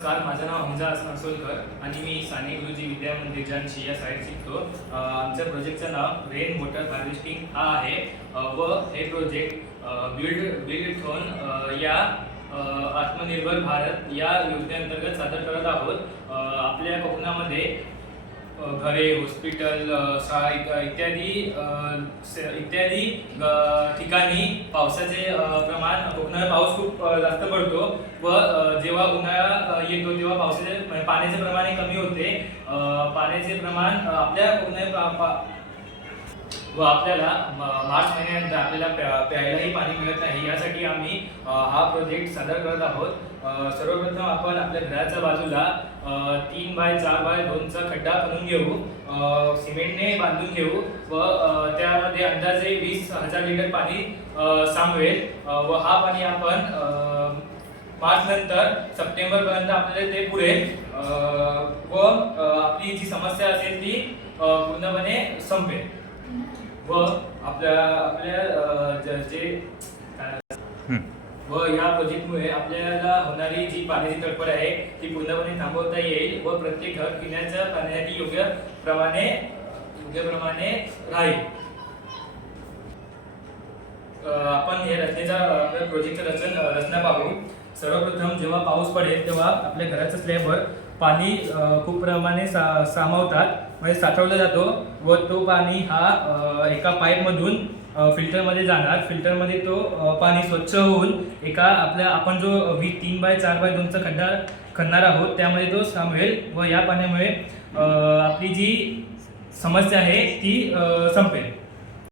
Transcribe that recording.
नमस्कार, माझं नाव हमजा असोलकर आणि मी साने गुरुजी विद्या मंदिर जानशी या शाळेत शिकतो. आमच्या प्रोजेक्टचं नाव रेन वॉटर हार्वेस्टिंग हा आहे व हे प्रोजेक्ट बिल्डथॉन या आत्मनिर्भर भारत या योजनेअंतर्गत सादर करत आहोत. आपल्या कोकणामध्ये घरे, हॉस्पिटल, शाळा इत्यादी ठिकाणी पावसाचे प्रमाण कोकणात पाऊस खूप जास्त पडतो व जेव्हा उन्हाळा येतो तेव्हा पावसाचे पाण्याचे प्रमाण कमी होते. पाण्याचे प्रमाण आपल्या कोकणात व आपल्याला मार्च महिन्यानंतर आपल्याला प्यायलाही पाणी मिळत नाही. यासाठी आम्ही हा प्रोजेक्ट सादर करत आहोत. सर्वप्रथम आपण आपल्या घराच्या बाजूला 3x4x2चा खड्डा खणून घेऊ, सिमेंटने बांधून घेऊ व त्यामध्ये अंदाजे 20,000 लिटर पाणी सामावेल व हा पाणी आपण मार्च नंतर सप्टेंबर पर्यंत आपल्याला ते पुरेल व आपली जी समस्या असेल ती पूर्णपणे संपेल व व या प्रोजेक्टमुळे आपल्याला होणारी जी पाण्याची तडफड आहे ती पूर्णपणे थांबवता येईल व प्रत्येक घर पिण्याच्या पाण्यासाठी योग्य प्रमाणे राहील. आपण या आपल्या प्रोजेक्टची रचना पाहू. सर्वप्रथम जेव्हा पाऊस पडेल तेव्हा आपल्या घराच्या स्लॅबवर पाणी खूप प्रमाणे सामावतात, म्हणजे साठवलं जातो व तो पाणी हा एका पाईपमधून फिल्टरमध्ये जाणार. फिल्टरमध्ये तो पाणी स्वच्छ होऊन आपण जो 3x4x2चा खड्डा खणणार आहोत त्यामध्ये तो सामावेल व या पाण्यामुळे आपली जी समस्या आहे ती संपेल.